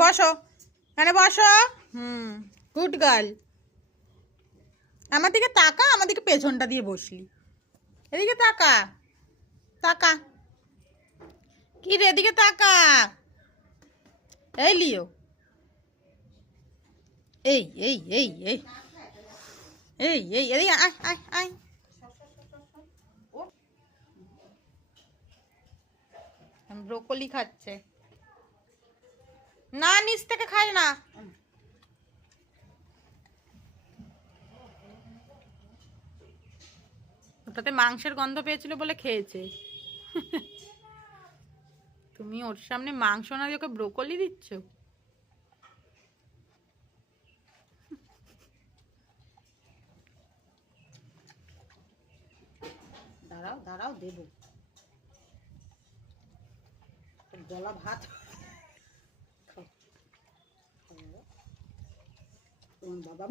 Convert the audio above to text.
বসো, এখানে বসো। Good girl. আমার দিকে তাকা, আমার দিকে পেছনটা দিয়ে বসলি। এদিকে তাকা, তাকা। কি রে, এদিকে তাকা। এই লিও, এই এই এই এই এই এই এদিকে আয় আয় আয়। ব্রোকলি খাচ্ছে না, নিচ থেকে খায় না। ওটাতে মাংসের গন্ধ পেয়েছিল বলে খেয়েছে। তুমি ওর সামনে মাংস না দিয়ে ওকে ব্রোকলি দিচ্ছ? দাঁড়াও দাঁড়াও, দেবো গলা ভাত। তোমার বাবা